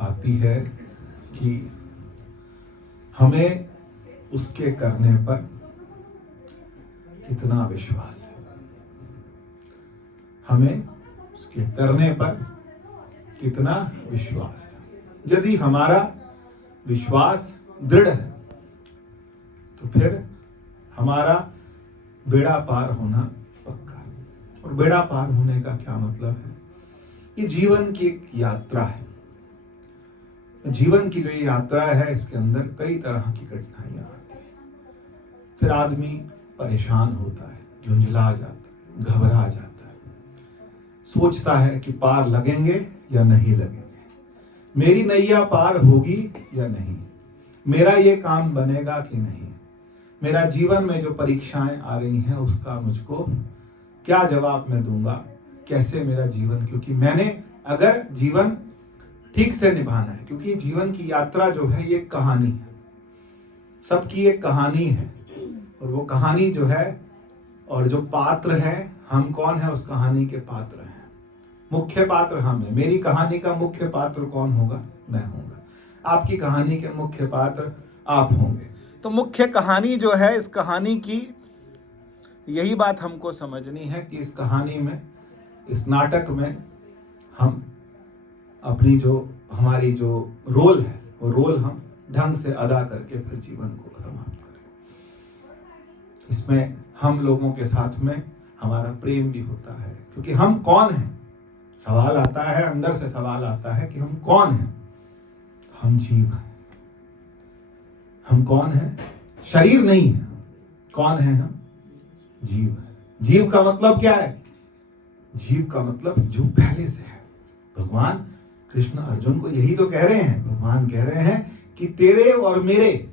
आती है कि हमें उसके करने पर कितना विश्वास है, हमें उसके करने पर कितना विश्वास है। यदि हमारा विश्वास दृढ़ है तो फिर हमारा बेड़ा पार होना पक्का। और बेड़ा पार होने का क्या मतलब है? ये जीवन की एक यात्रा है। जीवन की जो ये यात्रा है, इसके अंदर कई तरह की कठिनाइयां आती हैं। फिर आदमी परेशान होता है, झुंझला जाता है, घबरा जाता है, सोचता है कि पार लगेंगे या नहीं लगेंगे, मेरी नैया पार होगी या नहीं, मेरा ये काम बनेगा कि नहीं, मेरा जीवन में जो परीक्षाएं आ रही हैं उसका मुझको क्या जवाब मैं दूंगा, कैसे मेरा जीवन, क्योंकि मैंने अगर जीवन ठीक से निभाना है, क्योंकि जीवन की यात्रा जो है ये कहानी है, सबकी एक कहानी है। और वो कहानी जो है और जो पात्र है, हम कौन है उस कहानी के पात्र हैं। मुख्य पात्र हम है। मेरी कहानी का मुख्य पात्र कौन होगा? मैं होऊंगा। आपकी कहानी के मुख्य पात्र आप होंगे। तो मुख्य कहानी जो है, इस कहानी की यही बात हमको समझनी है कि इस कहानी में, इस नाटक में हम अपनी जो हमारी जो रोल है वो रोल हम ढंग से अदा करके फिर जीवन को समाप्त करें। इसमें हम लोगों के साथ में हमारा प्रेम भी होता है, क्योंकि हम कौन हैं, सवाल आता है, अंदर से सवाल आता है कि हम कौन हैं। हम जीव हैं। हम कौन हैं? शरीर नहीं है। कौन है हम? जीव है। जीव का मतलब क्या है? जीव का मतलब जो पहले से है। भगवान कृष्ण अर्जुन को यही तो कह रहे हैं। भगवान कह रहे हैं कि तेरे और मेरे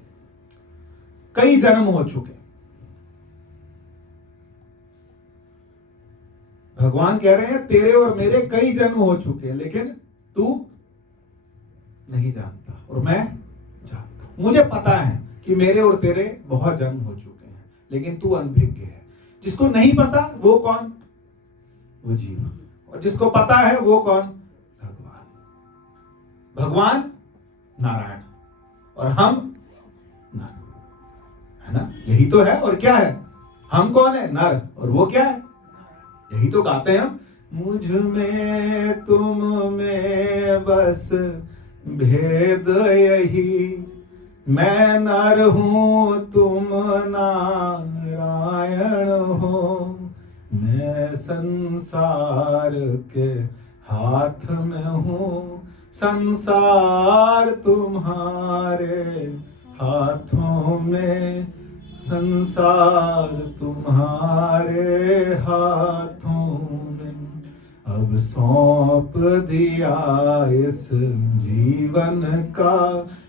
कई जन्म हो चुके। भगवान कह रहे हैं तेरे और मेरे कई जन्म हो चुके, लेकिन तू नहीं जानता और मैं जानता हूं। मुझे पता है कि मेरे और तेरे बहुत जन्म हो चुके हैं, लेकिन तू अनभिज्ञ है। जिसको नहीं पता वो कौन? वो जीव। और जिसको पता है वो कौन? भगवान। भगवान नारायण और हम नर, है ना? यही तो है। और क्या है? हम कौन है? नर। और वो क्या है? यही तो गाते हैं हम, मुझ में तुम में बस भेद यही, मैं नर हूं तुम नारायण हो, मैं संसार के हाथ में हूं, संसार तुम्हारे हाथों में, संसार तुम्हारे हाथों में, अब सौंप दिया इस जीवन का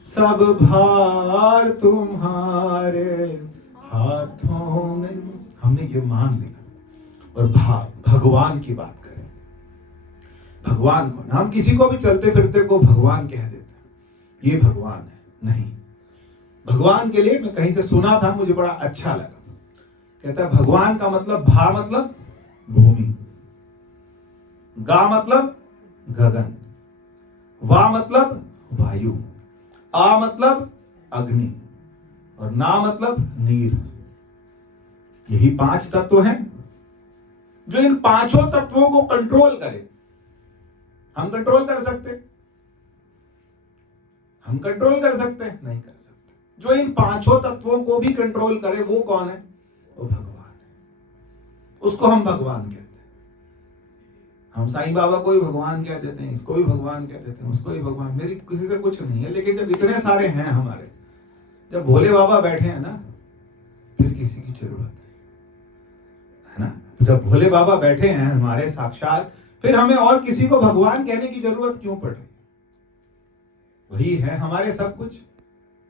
सब भार तुम्हारे हाथों में। हमने ये मान लिया। और भगवान की बात करें, भगवान को हम किसी को भी चलते फिरते को भगवान कह देते हैं, ये भगवान है नहीं। भगवान के लिए मैं कहीं से सुना था, मुझे बड़ा अच्छा लगा। कहता है भगवान का मतलब भा मतलब भूमि, गा मतलब गगन, वा मतलब वायु, आ मतलब अग्नि और ना मतलब नीर। यही 5 तत्व हैं जो इन 5 तत्वों को कंट्रोल करे। हम कंट्रोल कर सकते? हम कंट्रोल कर सकते हैं? नहीं कर सकते। जो इन 5 तत्वों को भी कंट्रोल करे वो कौन है? वो भगवान है। उसको हम भगवान कहते हैं। हम साईं बाबा को भी भगवान कह देते हैं, इसको भी भगवान कह देते हैं, उसको भी भगवान। मेरी किसी से कुछ नहीं है, लेकिन जब इतने सारे हैं हमारे, जब भोले बाबा बैठे हैं ना, फिर किसी की जरूरत नहीं, है ना? जब भोले बाबा बैठे हैं हमारे साक्षात, फिर हमें और किसी को भगवान कहने की जरूरत क्यों पड़ रही? वही है हमारे सब कुछ,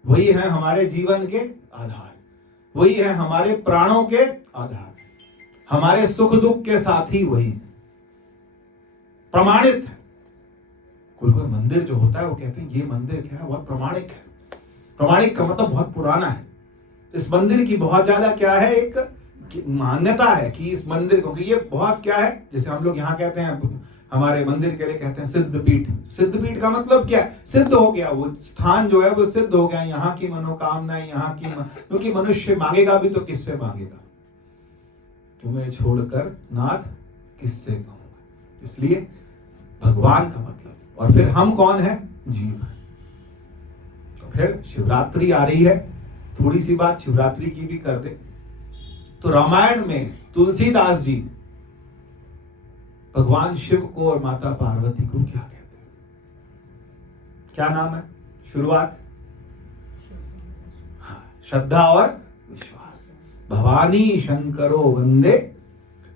वही है हमारे जीवन के आधार, वही है हमारे प्राणों के आधार, हमारे सुख दुख के साथी वही है, प्रमाणित है। कोई कोई मंदिर जो होता है वो कहते हैं ये मंदिर क्या है, बहुत प्रमाणिक है। प्रमाणिक का मतलब बहुत पुराना है। इस मंदिर की बहुत ज्यादा क्या है, एक मान्यता है कि इस मंदिर को, कि ये बहुत क्या है, जैसे हम लोग यहाँ कहते हैं हमारे मंदिर के लिए कहते हैं सिद्धपीठ। सिद्धपीठ का मतलब क्या? सिद्ध हो गया, वो स्थान जो है वो सिद्ध हो गया। यहाँ की मनोकामनाएं, यहाँ की क्योंकि मनुष्य मांगेगा भी तो किससे मांगेगा? तुम्हें छोड़कर नाथ किससे कहूंगा। इसलिए भगवान का मतलब, और फिर हम कौन है? जीव है। तो फिर शिवरात्रि आ रही है, थोड़ी सी बात शिवरात्रि की भी कर दे। तो रामायण में तुलसीदास जी भगवान शिव को और माता पार्वती को क्या कहते हैं? क्या नाम है? शुरुआत श्रद्धा और विश्वास। भवानी शंकरो वंदे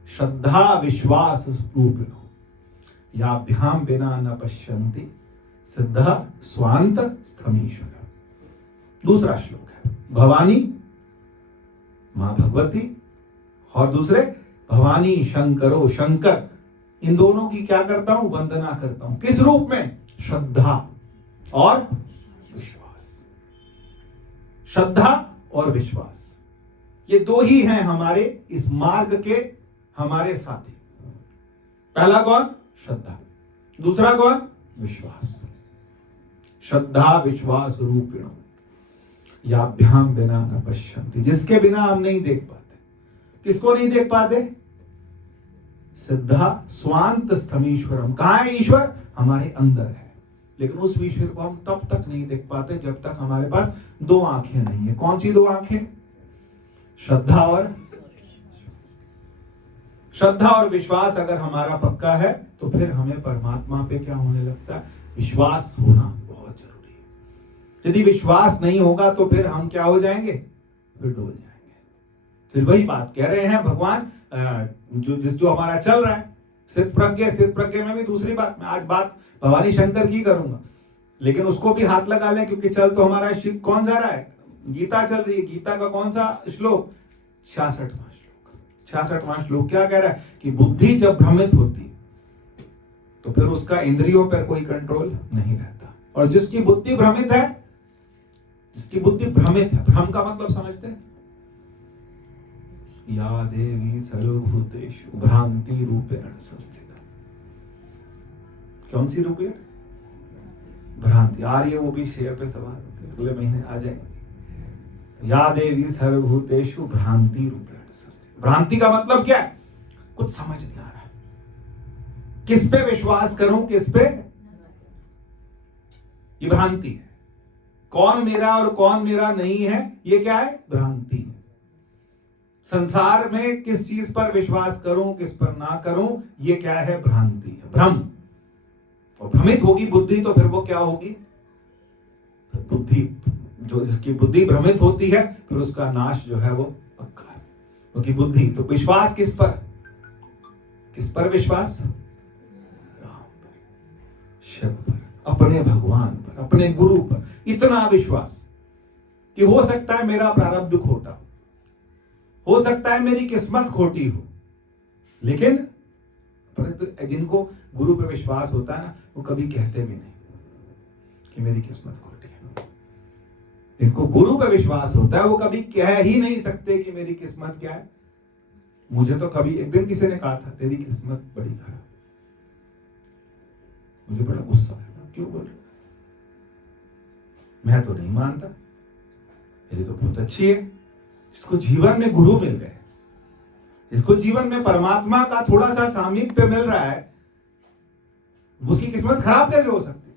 श्रद्धा विश्वास रूपिणो याभ्याम बिना न पश्यन्ति सिद्धा स्वांत स्थमीश्वर। दूसरा श्लोक है भवानी मां भगवती, और दूसरे भवानी शंकरो, शंकर, इन दोनों की क्या करता हूं? वंदना करता हूं। किस रूप में? श्रद्धा और विश्वास। श्रद्धा और विश्वास, ये दो ही हैं हमारे इस मार्ग के हमारे साथी। पहला कौन? श्रद्धा। दूसरा कौन? विश्वास। श्रद्धा विश्वास रूपिणो याभ्याम बिना न पश्यन्ति, जिसके बिना हम नहीं देख पाते। किसको नहीं देख पाते? सिद्धा स्वांत स्थमीश्वरम। कहां है ईश्वर? हमारे अंदर है, लेकिन उस ईश्वर को हम तब तक नहीं देख पाते जब तक हमारे पास दो आंखें नहीं है। कौन सी दो आंखें? श्रद्धा और श्रद्धा और विश्वास अगर हमारा पक्का है तो फिर हमें परमात्मा पे क्या होने लगता है? विश्वास होना बहुत जरूरी है। यदि विश्वास नहीं होगा तो फिर हम क्या हो जाएंगे? फिर डोल जाएंगे। फिर वही बात कह रहे हैं भगवान, जो हमारा चल रहा है सिद्ध प्रज्ञ में भी दूसरी बात, मैं आज बात भवानी शंकर की करूंगा, लेकिन उसको भी हाथ लगा लें, क्योंकि चल तो हमारा शिव कौन जा रहा है? गीता चल रही है। गीता का कौन सा श्लोक? 66वां श्लोक। 66वां श्लोक क्या कह रहा है? कि बुद्धि जब भ्रमित होती तो फिर उसका इंद्रियों पर कोई कंट्रोल नहीं रहता। और जिसकी बुद्धि भ्रमित है, जिसकी बुद्धि भ्रमित है, भ्रम का मतलब समझते हैं? या देवी सर्वभूतेषु भ्रांति रूपेण संस्थिता। कौन सी रूप है? भ्रांति। आ रही है वो भी शेयर पे सवाल, अगले महीने आ जाएंगे। या देवी सर्वभूतेषु भ्रांति रूपेण संस्थिता। भ्रांति का मतलब क्या है? कुछ समझ नहीं आ रहा, किस पे विश्वास करूं, किस पे? ये भ्रांति है। कौन मेरा और कौन मेरा नहीं है, ये क्या है? भ्रांति है। संसार में किस चीज पर विश्वास करूं, किस पर ना करूं, ये क्या है? भ्रांति है, भ्रम। और भ्रमित होगी बुद्धि तो फिर वो क्या होगी? बुद्धि, जो जिसकी बुद्धि भ्रमित होती है फिर उसका नाश जो है वो पक्का है। क्योंकि बुद्धि तो विश्वास किस पर? किस पर विश्वास? शिव पर, अपने भगवान पर, अपने गुरु पर। इतना विश्वास कि हो सकता है मेरा प्रारब्ध खोटा हो सकता है मेरी किस्मत खोटी हो, लेकिन परंतु जिनको गुरु पे विश्वास होता है ना, वो कभी कहते भी नहीं कि मेरी किस्मत खोटी है। जिनको गुरु पे विश्वास होता है वो कभी कह ही नहीं सकते कि मेरी किस्मत क्या है। मुझे तो कभी एक दिन किसी ने कहा था तेरी किस्मत बड़ी खराब। मुझे बड़ा गुस्सा आया, क्यों बोल रहे? मैं तो नहीं मानता, मेरी तो बहुत अच्छी है। जिसको जीवन में गुरु मिल गए, जिसको जीवन में परमात्मा का थोड़ा सा सामीप्य मिल रहा है, उसकी किस्मत खराब कैसे हो सकती?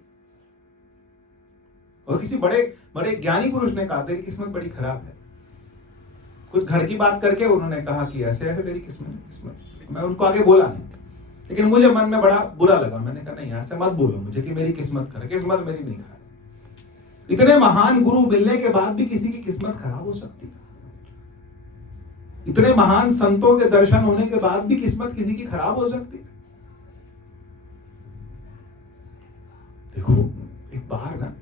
और किसी बड़े बड़े ज्ञानी पुरुष ने कहा तेरी किस्मत बड़ी खराब है। कुछ घर की बात करके उन्होंने कहा कि ऐसे ऐसे तेरी किस्मत। मैं उनको आगे बोला नहीं, लेकिन मुझे मन में बड़ा बुरा लगा। मैंने कहा नहीं, ऐसे मत बोलो मुझे कि मेरी किस्मत खराब। किस्मत मेरी नहीं खराब। इतने महान गुरु मिलने के बाद भी किसी की किस्मत खराब हो सकती है। इतने महान संतों के दर्शन होने के बाद भी किस्मत किसी की खराब हो सकती है। देखो एक बार ना,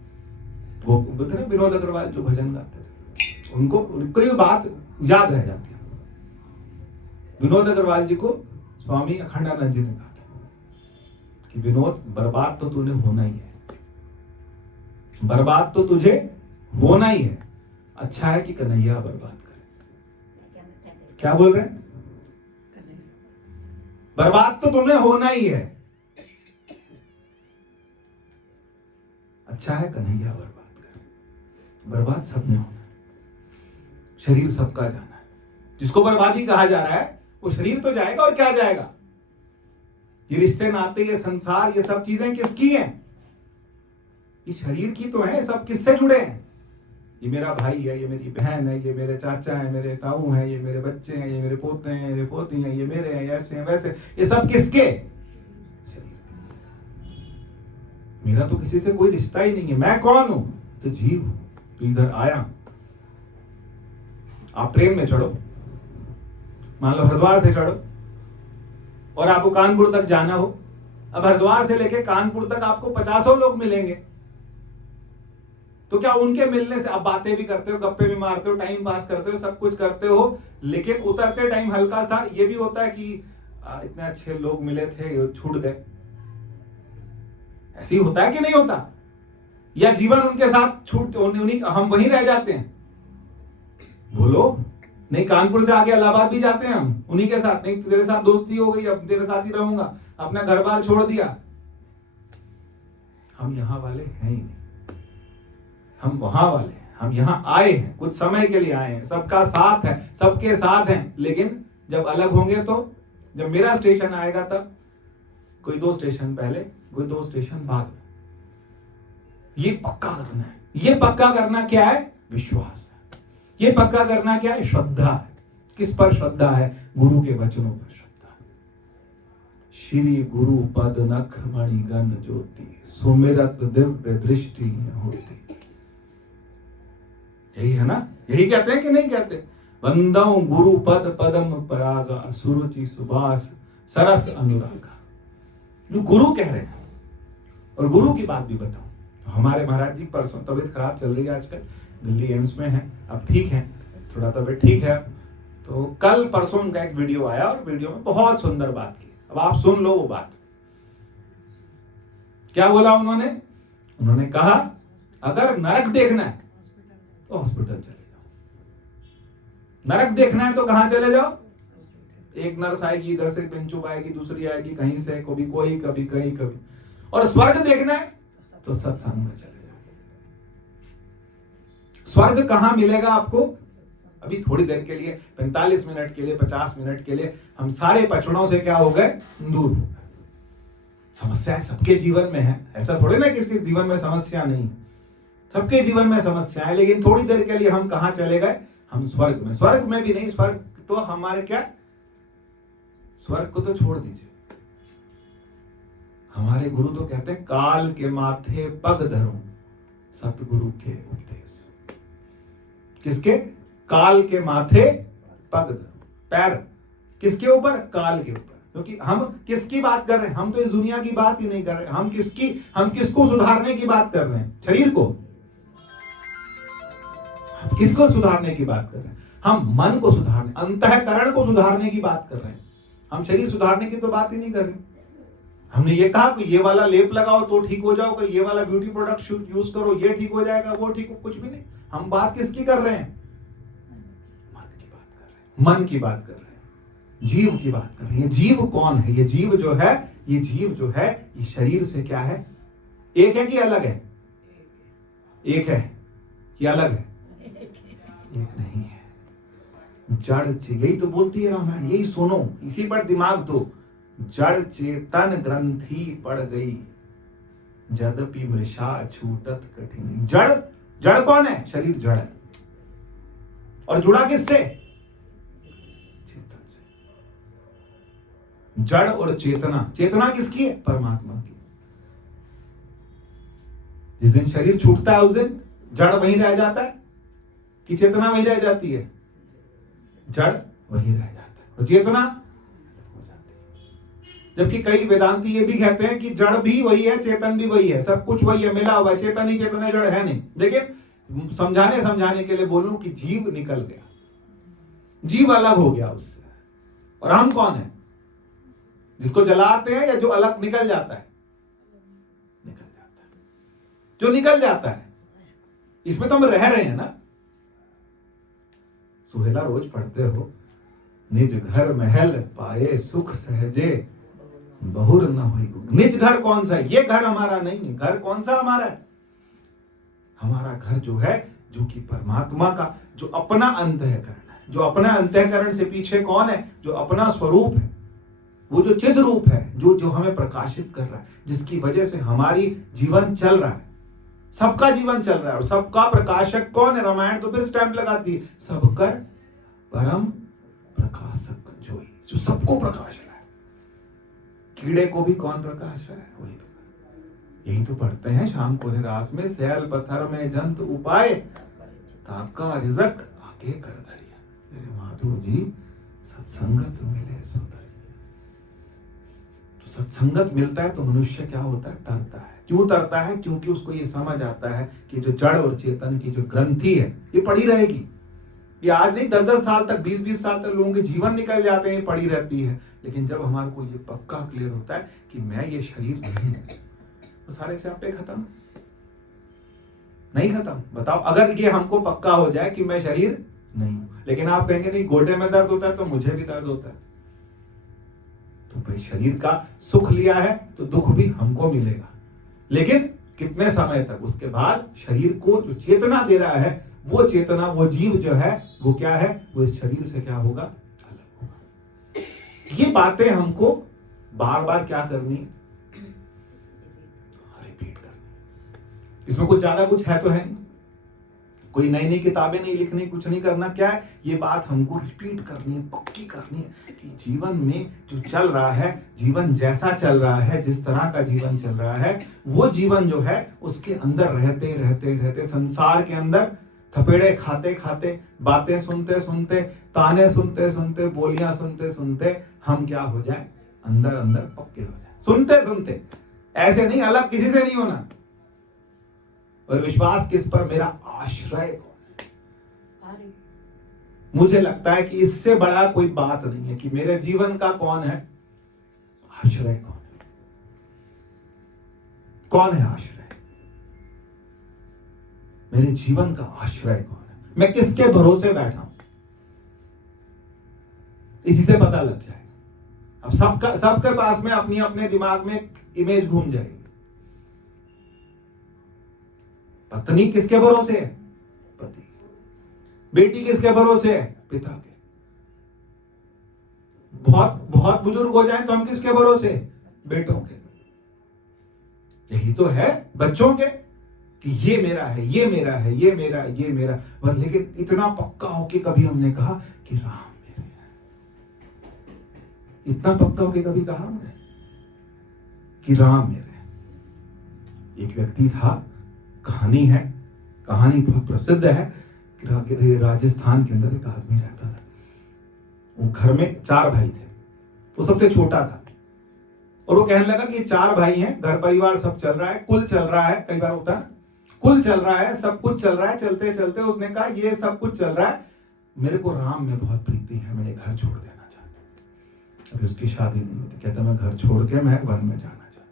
वो बोलते ना विनोद अग्रवाल जो भजन गाते थे, उनको ये बात याद रह जाती है। विनोद अग्रवाल जी को स्वामी अखंडानंद जी ने कहा था कि विनोद, बर्बाद तो तूने होना ही है, बर्बाद तो तुझे होना ही है। अच्छा है कि कन्हैया बर्बाद करे। क्या बोल रहे हैं? बर्बाद तो तुमने होना ही है, अच्छा है कन्हैया बर्बाद करे। बर्बाद सबने होना, शरीर सबका जाना है। जिसको बर्बादी कहा जा रहा है वो शरीर तो जाएगा, और क्या जाएगा? ये रिश्ते नाते, ये संसार, ये सब चीजें किसकी हैं? ये शरीर की तो है। सब किससे जुड़े हैं? ये मेरा भाई है, ये मेरी बहन है, ये मेरे चाचा है, मेरे ताऊ हैं, ये मेरे बच्चे हैं, ये मेरे पोते हैं, ये पोती हैं, ये मेरे हैं, ऐसे हैं वैसे। ये सब किसके? शरीर। मेरा तो किसी से कोई रिश्ता ही नहीं है। मैं कौन हूं? तो जीव हूं, तो इधर आया। आप ट्रेन में चढ़ो, मान लो हरिद्वार से चढ़ो और आपको कानपुर तक जाना हो। अब हरिद्वार से लेके कानपुर तक आपको 50 लोग मिलेंगे, तो क्या उनके मिलने से आप बातें भी करते हो, गप्पे भी मारते हो, टाइम पास करते हो, सब कुछ करते हो, लेकिन उतरते टाइम हल्का सा ये भी होता है कि इतने अच्छे लोग मिले थे, छूट गए। ऐसे ही होता है कि नहीं होता? या जीवन उनके साथ छूट, उन्हीं हम वहीं रह जाते हैं? बोलो। नहीं, कानपुर से आगे इलाहाबाद भी जाते हैं हम उन्हीं के साथ। नहीं, तेरे साथ दोस्ती हो गई, अब तेरे साथ ही रहूंगा, अपना घर बार छोड़ दिया। हम यहाँ वाले हैं ही नहीं, हम वहां वाले हैं। हम यहाँ आए हैं, कुछ समय के लिए आए हैं, सबका साथ है, सबके साथ हैं, लेकिन जब अलग होंगे तो जब मेरा स्टेशन आएगा तब कोई 2 स्टेशन पहले, कोई 2 स्टेशन बाद में। ये पक्का करना है। ये पक्का करना क्या है? विश्वास है। ये पक्का करना क्या है? श्रद्धा है। किस पर श्रद्धा है? गुरु के वचनों पर श्रद्धा। श्री गुरु पद नख मणि गण ज्योति, सुमिरत दिव्य दृष्टि होती। यही है ना? यही कहते हैं कि नहीं कहते? वंदौ गुरु पद पदम परागा, सुरुचि सुबास सरस अनुरागा। जो गुरु कह रहे हैं, और गुरु की बात भी बताऊं तो हमारे महाराज जी परसों, तबीयत खराब चल रही है आजकल, दिल्ली एम्स में है, अब ठीक है, थोड़ा तबीयत ठीक है। तो कल परसों उनका एक वीडियो आया और वीडियो में बहुत सुंदर बात की। अब आप सुन लो वो बात। क्या बोला उन्होंने? उन्होंने कहा अगर नरक देखना है तो हॉस्पिटल चले जाओ। नरक देखना है तो कहां चले जाओ? एक नर्स आएगी, इधर से पिंचुक आएगी, दूसरी आएगी कहीं से, कभी कोई, कभी कहीं, कभी। और स्वर्ग देखना है तो सत्संग में चले जाओ। स्वर्ग कहां मिलेगा आपको? अभी थोड़ी देर के लिए, 45 मिनट के लिए, 50 मिनट के लिए हम सारे पचड़ों से क्या हो गए? दूर हो गए। समस्या सबके जीवन में है, ऐसा थोड़े ना किसके जीवन में समस्या नहीं। सबके जीवन में समस्या है, लेकिन थोड़ी देर के लिए हम कहां चले गए? हम स्वर्ग में। स्वर्ग में भी नहीं, स्वर्ग तो हमारे क्या, स्वर्ग को तो छोड़ दीजिए। हमारे गुरु तो कहते हैं काल के माथे पग धरो सतगुरु के उपदेश। किसके? काल के माथे पग धरो। पैर किसके ऊपर? काल के ऊपर। क्योंकि हम किसकी बात कर रहे हैं? हम तो इस दुनिया की बात ही नहीं कर रहे। हम किसको सुधारने की बात कर रहे हैं? शरीर को। किसको सुधारने की बात कर रहे हैं? हम मन को सुधारने, अंतःकरण को सुधारने की बात कर रहे हैं। हम शरीर सुधारने की तो बात ही नहीं कर रहे। हमने ये कहा कि ये वाला लेप लगाओ तो ठीक हो जाओगे, ये वाला ब्यूटी प्रोडक्ट यूज करो ये ठीक हो जाएगा, वो ठीक हो, कुछ भी नहीं। हम बात किसकी कर रहे हैं? मन की बात कर रहे हैं। मन की बात कर रहे हैं, जीव की बात कर रहे हैं। जीव कौन है? ये जीव जो है, ये जीव जो है, ये शरीर से क्या है? एक है कि अलग है? एक है कि अलग है? एक नहीं है। जड़, यही तो बोलती है रामायण, यही सुनो, इसी पर दिमाग दो। जड़ चेतन ग्रंथि पड़ गई, यद्यपि मृषा छूटत कठिन। जड़, जड़ कौन है? शरीर जड़ है। और जुड़ा किससे? चेतन से। जड़ और चेतना, चेतना किसकी है? परमात्मा की। जिस दिन शरीर छूटता है उस दिन जड़ वहीं रह जाता है कि चेतना वहीं रह जाती है? जड़ वहीं रह जाता है और चेतना हो जाती है। जबकि कई वेदांती ये भी कहते हैं कि जड़ भी वही है, चेतन भी वही है, सब कुछ वही है, मिला हुआ है। चेतन ही चेतन है, जड़ है नहीं। लेकिन समझाने के लिए बोलूं कि जीव निकल गया, जीव अलग हो गया उससे। और हम कौन है? जिसको जलाते हैं या जो अलग निकल जाता है? निकल जाता है, जो निकल जाता है। इसमें तो हम रह रहे हैं ना। सुहेला रोज पढ़ते हो, निज घर महल पाए सुख सहजे बहुर न हुई। निज घर कौन सा है? ये घर हमारा नहीं है। घर कौन सा हमारा है? हमारा घर जो है, जो कि परमात्मा का जो अपना अंतःकरण है, जो अपना अंतःकरण से पीछे कौन है, जो अपना स्वरूप है, वो जो चिद रूप है, जो हमें प्रकाशित कर रहा है, जिसकी वजह से हमारी जीवन चल रहा है, सबका जीवन चल रहा है। और सबका प्रकाशक कौन है? रामायण तो फिर स्टैंप लगाती है, सबकर परम प्रकाशक जोई, जो सबको प्रकाश रहा है। कीड़े को भी कौन प्रकाश रहा है? वही तो। यही तो पढ़ते हैं शाम को निराश में, सैल पत्थर में जंत उपाय, ताका रिजक आगे कर धरिया। मेरे माधव जी, सत्संगत मिले सो धरिया। तो सत्संगत मिलता है तो मनुष्य क्या होता है? तरता है। क्यों तरता है? क्योंकि उसको ये समझ आता है कि जो जड़ और चेतन की जो ग्रंथि है, ये पड़ी रहेगी। ये आज नहीं, 10-10 साल तक, 20-20 साल तक लोगों के जीवन निकल जाते हैं, पड़ी रहती है। लेकिन जब हमारे को ये पक्का क्लियर होता है कि मैं ये शरीर नहीं हूं, तो सारे स्यापे खत्म। नहीं खत्म? बताओ, अगर ये हमको पक्का हो जाए कि मैं शरीर नहीं हूं। लेकिन आप कहेंगे नहीं, गोडे में दर्द होता है तो मुझे भी दर्द होता है। तो भाई शरीर का सुख लिया है तो दुख भी हमको मिलेगा, लेकिन कितने समय तक? उसके बाद शरीर को जो चेतना दे रहा है, वो चेतना, वो जीव जो है, वो क्या है? वो इस शरीर से क्या होगा? अलग होगा। ये बातें हमको बार बार क्या करनी? रिपीट करनी। इसमें कुछ ज्यादा कुछ है तो है नहीं, कोई नई नई किताबें नहीं लिखनी, कुछ नहीं करना। क्या है? ये बात हमको रिपीट करनी है, पक्की करनी है कि जीवन में जो चल रहा है, जीवन जैसा चल रहा है, जिस तरह का जीवन चल रहा है, वो जीवन जो है उसके अंदर रहते रहते रहते, संसार के अंदर थपेड़े खाते खाते, बातें सुनते सुनते, ताने सुनते सुनते, बोलियां सुनते सुनते, हम क्या हो जाए? अंदर अंदर पक्के हो जाए, सुनते सुनते। ऐसे नहीं, अलग किसी से नहीं होना। और विश्वास किस पर? मेरा आश्रय कौन है? मुझे लगता है कि इससे बड़ा कोई बात नहीं है कि मेरे जीवन का कौन है आश्रय। कौन है आश्रय? मेरे जीवन का आश्रय कौन है? मैं किसके भरोसे बैठा हूं? इसी से पता लग जाएगा। अब सबके पास में अपनी अपने दिमाग में इमेज घूम जाएगी। पत्नी किसके भरोसे है? पति। बेटी किसके भरोसे है? पिता के। बहुत बहुत बुजुर्ग हो जाए तो हम किसके भरोसे? बेटों के। यही तो है बच्चों के, कि ये मेरा है, ये मेरा है, ये मेरा, ये मेरा। पर लेकिन इतना पक्का हो कि कभी हमने कहा कि राम मेरे है? इतना पक्का हो कि कभी कहा हमने कि राम मेरे है? एक व्यक्ति था, कहानी है, कहानी बहुत प्रसिद्ध है कि राजस्थान के अंदर एक आदमी रहता था। वो घर में 4 भाई थे, वो सबसे छोटा था। और वो कहने लगा कि 4 भाई हैं, घर परिवार सब चल रहा है, कुल चल रहा है, कई बार होता है कुल चल रहा है, सब कुछ चल रहा है। चलते चलते उसने कहा ये सब कुछ चल रहा है, मेरे को राम में बहुत प्रीति है, मैं ये घर छोड़ देना चाहता हूं। अभी उसकी शादी नहीं होती, कहता मैं घर छोड़ के मैं वन में जाना चाहता हूं।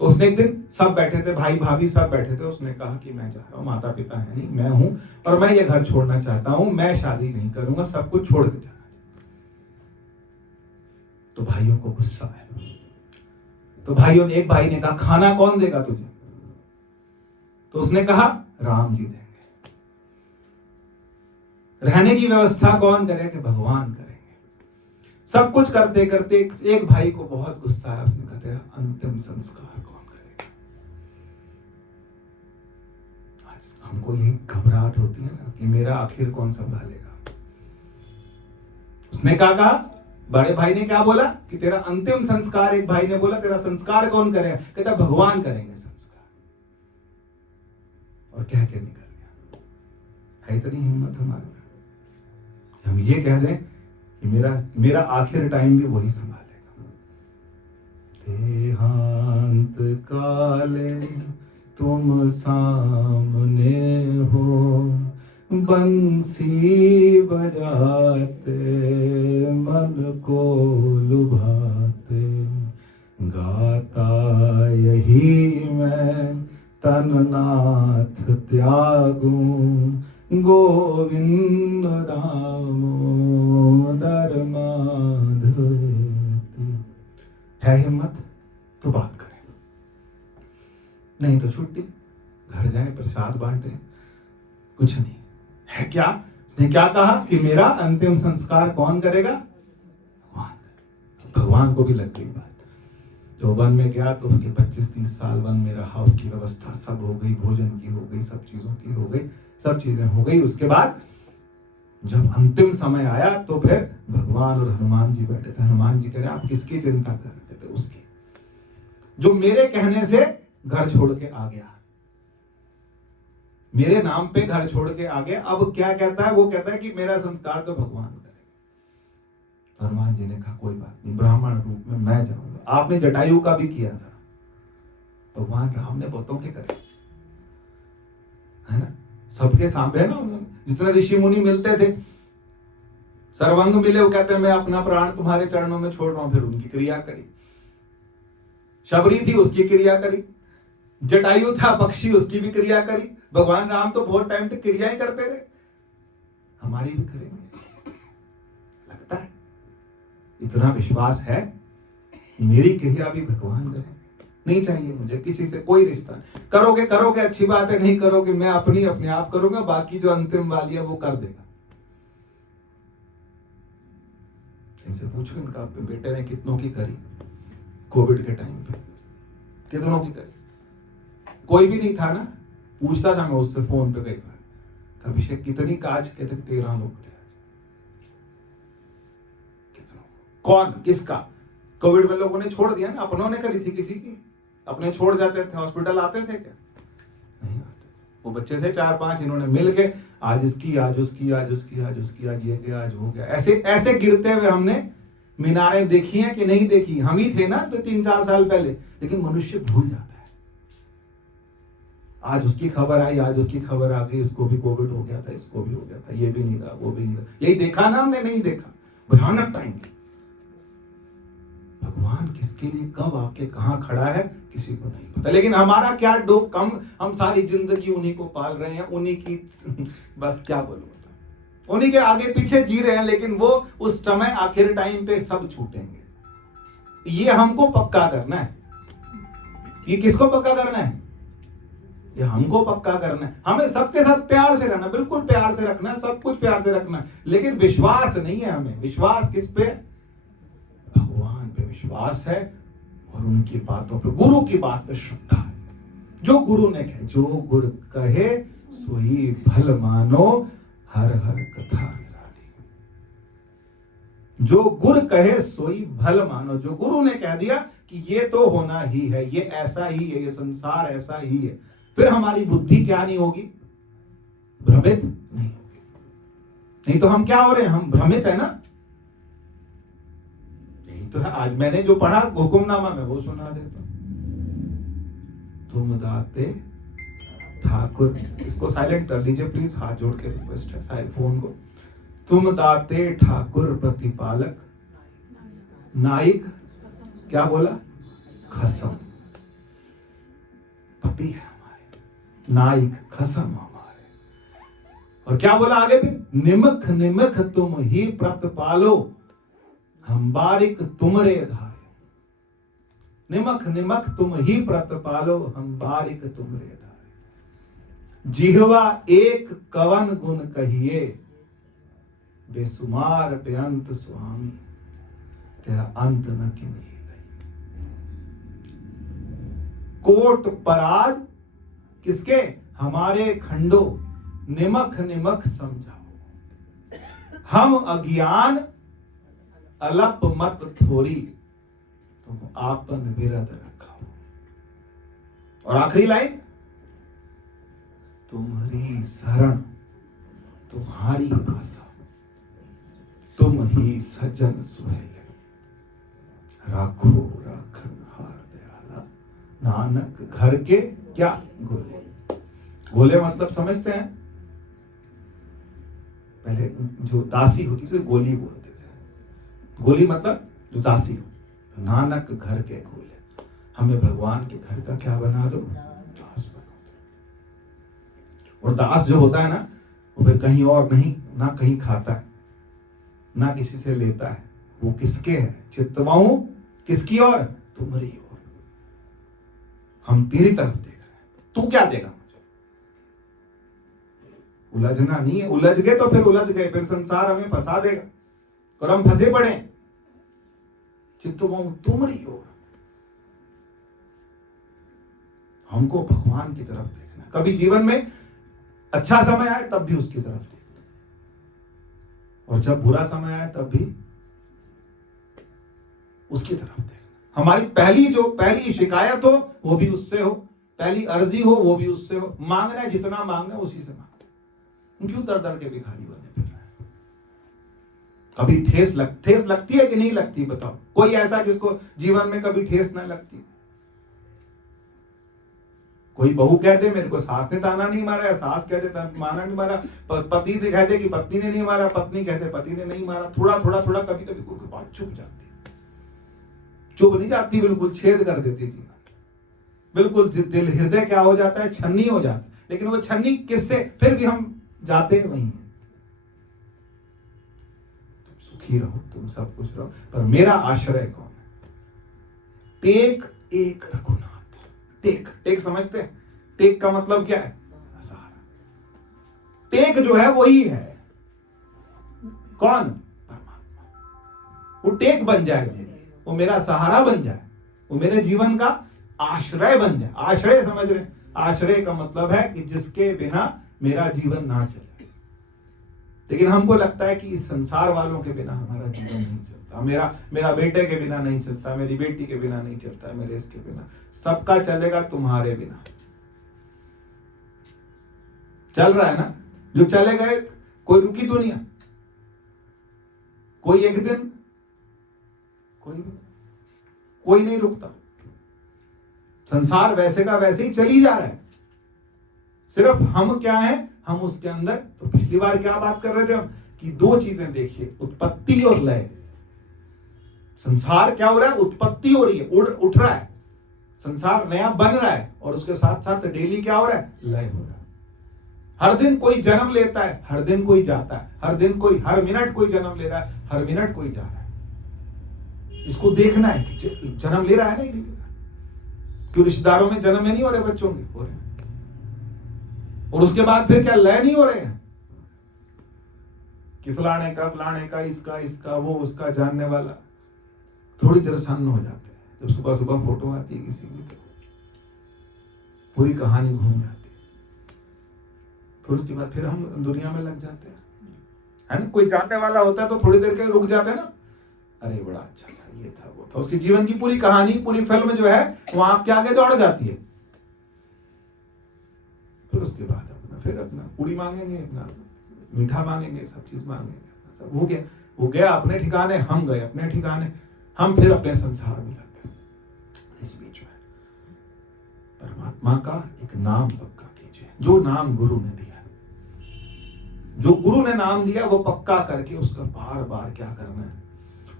तो उसने एक दिन, सब बैठे थे, भाई भाभी सब बैठे थे, उसने कहा कि मैं जा रहा हूं, माता पिता है नहीं, मैं हूं और मैं ये घर छोड़ना चाहता हूं, मैं शादी नहीं करूंगा, सब कुछ छोड़ के जाना। तो भाइयों को गुस्सा आया। तो भाइयों ने, एक भाई ने कहा खाना कौन देगा तुझे? तो उसने कहा राम जी देंगे। रहने की व्यवस्था कौन करेगा? भगवान करेंगे। सब कुछ करते करते एक भाई को बहुत गुस्सा आया। उसने कहा तेरा अंतिम संस्कार कौन करेगा? आज हमको यही घबराहट होती है ना कि मेरा आखिर कौन संभालेगा। उसने कहा बड़े भाई ने क्या बोला कि तेरा अंतिम संस्कार, एक भाई ने बोला तेरा संस्कार कौन करेगा? कहता भगवान करेंगे संस्कार। और कह के निकल गया। है इतनी हिम्मत हमारे में, हम ये कह दें कि मेरा आखिर टाइम भी वही संभालेगा। देहांत काले तुम सामने हो, बंसी बजाते मन को लुभाते, गाता यही मैं तननाथ त्यागूं, गोविंद दामोदर माधवेति। है हिम्मत तो बात करें, नहीं तो छुट्टी, घर जाए प्रसाद बांटे, कुछ नहीं है। क्या उसने क्या कहा कि मेरा अंतिम संस्कार कौन करेगा? भगवान। भगवान को भी लग गई बात। जो वन में गया तो उसके 25-30 साल वन में रहा, उसकी व्यवस्था सब हो गई, भोजन की हो गई, सब चीजों की हो गई, सब चीजें हो गई। उसके बाद जब अंतिम समय आया तो फिर भगवान और हनुमान जी बैठे थे। हनुमान जी कह रहे आप किसकी चिंता कर रहे थे? उसकी, जो मेरे कहने से घर छोड़ के आ गया, मेरे नाम पे घर छोड़ के आ गया। अब क्या कहता है? वो कहता है कि मेरा संस्कार तो भगवान करेगा। हनुमान जी ने कहा कोई बात नहीं, ब्राह्मण रूप में मैं जाऊंगा। आपने जटायु का भी किया था, भगवान राम ने बहुतों के करे, है ना, सबके सामने ना। उन्होंने जितने ऋषि मुनि मिलते थे, सर्वंग मिले, वो कहते हैं मैं अपना प्राण तुम्हारे चरणों में छोड़ रहा हूं, फिर उनकी क्रिया करी। शबरी थी, उसकी क्रिया करी। जटायु था पक्षी, उसकी भी क्रिया करी। भगवान राम तो बहुत टाइम तक क्रिया ही करते रहे, हमारी भी करेंगे। लगता है इतना विश्वास है, मेरी क्रिया भी भगवान करें। नहीं चाहिए मुझे किसी से कोई रिश्ता। करोगे करोगे अच्छी बात है, नहीं करोगे मैं अपने आप करूंगा, बाकी जो अंतिम वाली है वो कर देगा। इनसे पूछो इनका बेटे ने कितनों की करी कोविड के टाइम पे, कितनों की करी? कोई भी नहीं था ना। पूछता था मैं उससे फोन पे कई बार, अभिषेक कितनी काज? कहते 13 लोग थे। कितना? कौन? किसका? कोविड में लोगों ने छोड़ दिया ना, अपनों ने करी थी किसी की? अपने छोड़ जाते थे, हॉस्पिटल आते थे क्या? नहीं आते। वो बच्चे थे 4-5, इन्होंने मिल के आज इसकी, आज उसकी, आज उसकी, आज उसकी, आज ये गया, आज हो गया। ऐसे ऐसे गिरते हुए हमने मीनारें देखी हैं कि नहीं देखी? हम ही थे ना तो 3-4 साल पहले। लेकिन मनुष्य भूल जाता है। आज उसकी खबर आई, आज उसकी खबर आ गई, इसको भी कोविड हो गया था, इसको भी हो गया था, ये भी नहीं रहा, वो भी नहीं रहा। यही देखा ना हमने? नहीं देखा। भयानक टाइम। भगवान किसके लिए कब आके कहां खड़ा है किसी को नहीं पता। लेकिन हमारा क्या डोक कम, हम सारी जिंदगी उन्हीं को पाल रहे हैं, उन्हीं की बस क्या बोलूं, उन्हीं के आगे पीछे जी रहे हैं। लेकिन वो उस समय आखिर टाइम पे सब छूटेंगे। ये हमको पक्का करना है। ये किसको पक्का करना है? ये हमको पक्का करना है। हमें सबके साथ प्यार से रहना, बिल्कुल प्यार से रखना है, सब कुछ प्यार से रखना है। लेकिन विश्वास नहीं है हमें। विश्वास किस पे? भगवान पे विश्वास है, और उनकी बातों पे, गुरु की बात पे श्रद्धा है। जो गुरु ने कहे, जो गुरु कहे सोई भल मानो, हर हर कथा निराली। जो गुरु कहे सोई भल मानो। जो गुरु ने कह दिया कि ये तो होना ही है, ये ऐसा ही है, ये संसार ऐसा ही है, फिर हमारी बुद्धि क्या नहीं होगी? भ्रमित नहीं होगी। नहीं तो हम क्या हो रहे हैं? हम भ्रमित है ना। यही तो है। आज मैंने जो पढ़ा हुकुमनामा में वो सुना देता हूं। तुम दाते ठाकुर, इसको साइलेंट कर लीजिए प्लीज, हाथ जोड़ के रिक्वेस्ट है साइड फोन को। तुम दाते ठाकुर प्रतिपालक, नाइक क्या बोला? खसम। पति है हमारे, नाइक खसम हमारे। और क्या बोला आगे भी? निमख निमख तुम ही प्रतिपालो, हम बारिक तुमरे धारे। निमख निमख तुम ही प्रतिपालो, हम बारिक तुमरे धारे। जिह्वा एक कवन गुण कहिए, बेसुमार बेअंत स्वामी, तेरा अंत न किन्हीं। कोट पराग किसके? हमारे खंडो, निमख निमख समझाओ, हम अज्ञान अलप मत थोरी, तुम आपन विरद रखाओ। और आखिरी लाइन, तुम्हारी शरण तुम्हारी आशा, तुम ही सज्जन सुहेले, राखो राखन हार दयाला, नानक घर के क्या गोले। गोले मतलब समझते हैं? पहले जो दासी होती थी गोली बोलते थे। गोली मतलब जो दासी हो। नानक घर के गोले, हमें भगवान के घर का क्या बना दो? दास बना दो। और दास जो होता है ना, वो फिर कहीं और नहीं, ना कहीं खाता है, ना किसी से लेता है। वो किसके है? चितवाऊं किसकी ओर? तुम्हारी ओर। हम तेरी तरफ देख रहे हैं, तू क्या देगा मुझे? उलझना नहीं है। उलझ गए तो फिर उलझ गए, फिर संसार हमें फंसा देगा और हम फंसे पड़े। चित्तों तुम्हारी ओर, हमको भगवान की तरफ देखना। कभी जीवन में अच्छा समय आए तब भी उसकी तरफ देखना, और जब बुरा समय आए तब भी उसकी तरफ देखना। हमारी पहली शिकायत हो वो भी उससे हो, पहली अर्जी हो वो भी उससे हो। मांगना है, जितना मांगना है उसी से मांगना। क्यों दर दर के भिखारी बने फिर रहे हैं? कभी ठेस लगती है कि नहीं लगती? बताओ, कोई ऐसा जिसको जीवन में कभी ठेस ना लगती? कोई बहू कहते मेरे को सास ने ताना नहीं मारा, या सास कहते माना नहीं मारा, पति ने कहते कि पत्नी ने नहीं मारा, पत्नी कहते पति ने नहीं मारा। थोड़ा कभी कभी कोई बात चुप जाती, चुप नहीं जाती, बिल्कुल छेद कर देती जीवन, बिल्कुल दिल हृदय क्या हो जाता है, छन्नी हो जाता है। लेकिन वो छन्नी किससे? फिर भी हम जाते वहीं हैं। तुम सुखी रहो, तुम सब कुछ रहो, पर मेरा आश्रय कौन है? तेक एक रघुनाथ। टेक समझते हैं? टेक का मतलब क्या है? सहारा। टेक जो है वही है कौन? परमात्मा। वो टेक बन जाए मेरी, वो मेरा सहारा बन जाए, वो मेरे जीवन का आश्रय बन जाए। आश्रय समझ रहे? आश्रय का मतलब है कि जिसके बिना मेरा जीवन ना चले। लेकिन हमको लगता है कि इस संसार वालों के बिना हमारा जीवन नहीं चलता, मेरा बेटे के बिना नहीं चलता, मेरी बेटी के बिना नहीं चलता, मेरे इसके बिना। सबका चलेगा, तुम्हारे बिना चल रहा है ना? जो चले गए, कोई रुकी दुनिया? कोई एक दिन, कोई नहीं रुकता। संसार वैसे का वैसे ही चली जा रहा है। सिर्फ हम क्या है, हम उसके अंदर। तो पिछली बार क्या बात कर रहे थे हम, कि दो चीजें देखिए, उत्पत्ति और लय। संसार क्या हो रहा है? उत्पत्ति हो रही है, उठ रहा है, संसार नया बन रहा है, और उसके साथ साथ डेली क्या हो रहा है? लय हो रहा है। हर दिन कोई जन्म लेता है, हर दिन कोई जाता है, हर मिनट कोई जन्म ले रहा है, हर मिनट कोई जा रहा है। इसको देखना है कि जन्म ले रहा है, नहीं ले रहा। क्यों रिश्तेदारों में जन्म में नहीं हो रहे बच्चों के? हो रहे हैं। और उसके बाद फिर क्या लय नहीं हो रहे हैं कि फलाने का इसका वो उसका जानने वाला। थोड़ी देर सन्न हो जाते हैं जब सुबह सुबह फोटो आती है किसी की, तो पूरी कहानी घूम जाती है। फिर उसके बाद फिर हम दुनिया में लग जाते हैं, है ना? कोई जानने वाला होता है तो थोड़ी देर के रुक जाते हैं ना, अरे बड़ा अच्छा था, ये था वो था। उसकी जीवन की पूरी कहानी, पूरी फिल्म जो है वो आपके आगे दौड़ जाती है। फिर उसके बाद अपना पूरी मांगेंगे, अपना मीठा मांगेंगे, सब चीज मांगेंगे, सब हो गया अपने ठिकाने, हम गए अपने ठिकाने, हम फिर अपने संसार में लग गए। इस बीच में परमात्मा का एक नाम पक्का कीजिए, जो नाम गुरु ने दिया, जो गुरु ने नाम दिया वो पक्का करके उसका बार बार क्या करना है?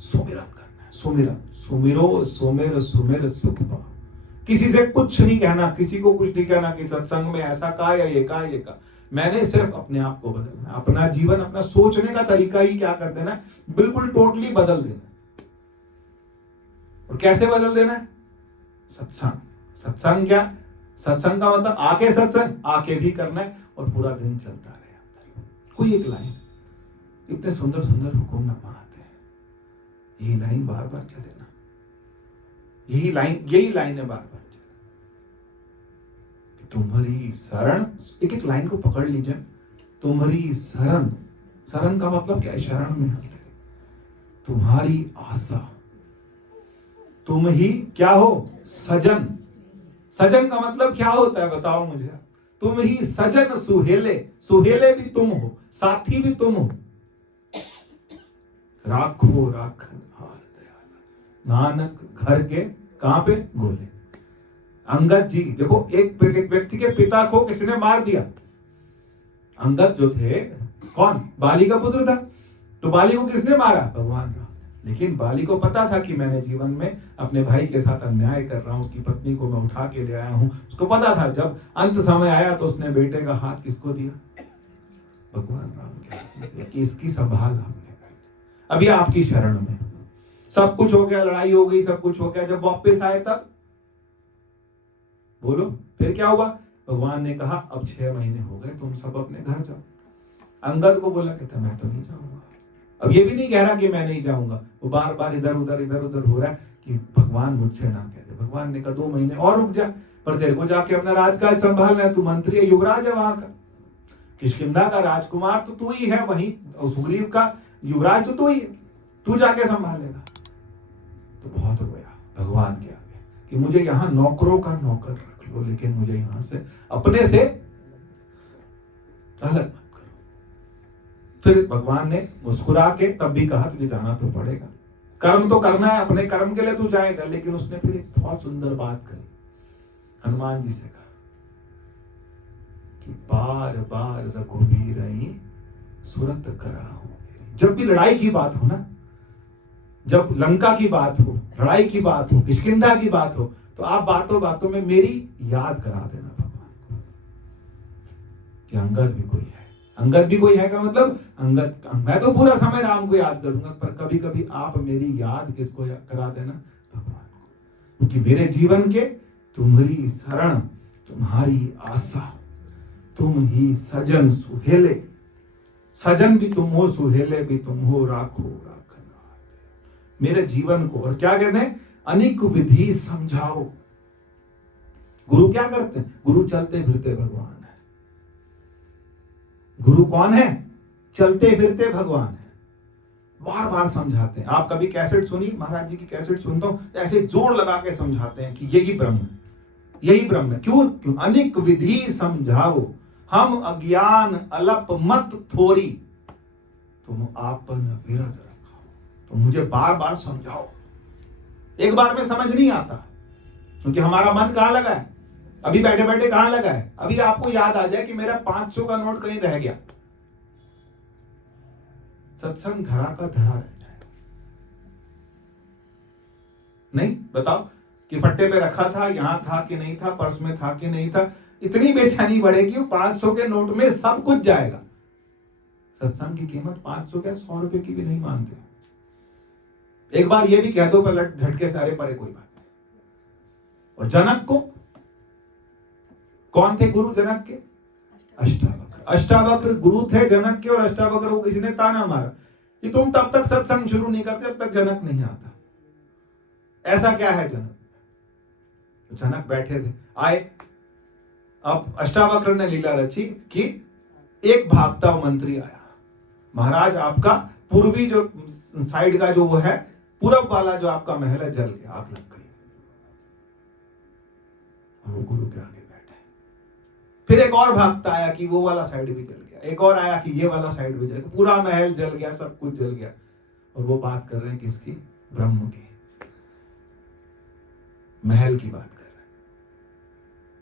सुमिरन करना है। सुमिरो सुमिर सुख पाओ। किसी से कुछ नहीं कहना, किसी को कुछ नहीं कहना कि सत्संग में ऐसा कहा या ये कहा। मैंने सिर्फ अपने आप को बदलना है, अपना जीवन, अपना सोचने का तरीका ही क्या कर देना है? बिल्कुल टोटली बदल देना। और कैसे बदल देना है? सत्संग क्या? सत्संग का मतलब आके सत्संग, आके भी करना है, और पूरा दिन चलता रहे। कोई एक लाइन, इतने सुंदर सुंदर हुक्मनामा आते हैं, यही लाइन बार बार चले ना, यही लाइन है बार बार चले। तुम्हारी शरण, एक लाइन को पकड़ लीजिए। तुम्हारी शरण का मतलब क्या है? शरण में हम तुम्हारी आशा, तुम ही क्या हो? सजन का मतलब क्या होता है बताओ मुझे? तुम ही सजन सुहेले भी तुम हो, साथी भी तुम हो। राखो राखन हार दयाला, नानक घर के कहां पे? गोले। अंगद जी देखो, एक व्यक्ति के पिता को किसने मार दिया? अंगद जो थे, कौन? बाली का पुत्र था। तो बाली को किसने मारा? भगवान का। लेकिन बाली को पता था कि मैंने जीवन में अपने भाई के साथ अन्याय कर रहा हूं, उसकी पत्नी को मैं उठा के ले आया हूं। उसको पता था जब अंत समय आया तो उसने बेटे का हाथ किसको दिया? भगवान राम के हाथ में, कि इसकी संभाल आपने कर। अभी आपकी शरण में सब कुछ हो गया, लड़ाई हो गई, सब कुछ हो गया। जब वापस आए तब बोलो फिर क्या हुआ? भगवान ने कहा अब 6 महीने हो गए, तुम सब अपने घर जाओ। अंगद को बोला कहता मैं तो नहीं जाऊंगा। अब ये भी नहीं कह रहा कि मैं नहीं जाऊंगा, वो बार बार इधर उधर हो रहा है कि भगवान मुझसे ना कह दे। भगवान ने कहा 2 महीने और रुक जा, पर तेरे को जाके अपना राजकाज संभालना है, तू मंत्री है, युवराज है वहां का, किष्किंधा का राजकुमार तो तू ही है, वहीं सुग्रीव का युवराज तो तू ही है, तू जाके संभालेगा। तो बहुत रोया भगवान के आगे कि मुझे यहाँ नौकरों का नौकर रख लो, लेकिन मुझे यहाँ से अपने से अलग मत करो। फिर भगवान ने मुस्कुरा के तब भी कहा तुझे जाना तो पड़ेगा, कर्म तो करना है, अपने कर्म के लिए तू जाएगा। लेकिन उसने फिर एक बहुत सुंदर बात कही, हनुमान जी से कहा कि बार बार रघुवीर सुरत करा हो। जब भी लड़ाई की बात हो ना, जब लंका की बात हो, लड़ाई की बात हो, किष्किंधा की बात हो, तो आप बातों बातों में मेरी याद करा देना भगवान को कि अंगद भी कोई है। अंगद भी कोई है का मतलब अंगद, मैं तो पूरा समय राम को याद करूंगा, पर कभी कभी आप मेरी याद किसको करा देना, भगवान को। क्योंकि मेरे जीवन के तुम्हारी शरण तुम्हारी आशा, तुम ही सजन सुहेले, सजन भी तुम हो, सुहेले भी तुम हो, राखो राखना मेरे जीवन को। और क्या कहते हैं, अनेक विधि समझाओ। गुरु क्या करते हैं, गुरु चलते फिरते भगवान है। गुरु कौन है, चलते फिरते भगवान है। बार बार समझाते हैं। आप कभी कैसेट सुनिए, महाराज जी की कैसेट सुनता हूं, ऐसे जोर लगा के समझाते हैं कि यही ब्रह्म है, यही ब्रह्म है। क्यों, अनेक विधि समझाओ, हम अज्ञान अलप मत थोरी, तुम आपन विरद रखाओ। तो मुझे बार बार समझाओ, एक बार में समझ नहीं आता, क्योंकि हमारा मन कहां लगा है, अभी बैठे बैठे कहां लगा है। अभी आपको याद आ जाए कि मेरा 500 का नोट कहीं रह गया, सत्संग धरा का धरा रह जाए। नहीं, बताओ कि फट्टे पे रखा था, यहां था कि नहीं था, पर्स में था कि नहीं था, इतनी बेचैनी बढ़ेगी। 500 के नोट में सब कुछ जाएगा। सत्संग की कीमत 500 क्या 100 रुपए की भी नहीं मानते। एक बार ये भी कह दो पलट झटके सारे परे, कोई बात नहीं। और जनक को कौन थे गुरु जनक के, अष्टावक्र। अष्टावक्र गुरु थे जनक के, और अष्टावक्र को किसी ने ताना मारा कि तुम तब तक सत्संग शुरू नहीं करते जब तक जनक नहीं आता। ऐसा क्या है जनक, जनक बैठे थे, आए। अब अष्टावक्र ने लीला रची कि एक भागता मंत्री आया, महाराज आपका पूर्वी जो साइड का जो वो है, पूरब वाला जो आपका महल है जल गया, आग लग गई। और वो गुरु के आगे बैठे। फिर एक और भागता आया कि वो वाला साइड भी जल गया, एक और आया कि ये वाला साइड भी जल गया, पूरा महल जल गया, सब कुछ जल गया। और वो बात कर रहे हैं किसकी, ब्रह्म की, महल की बात कर रहे हैं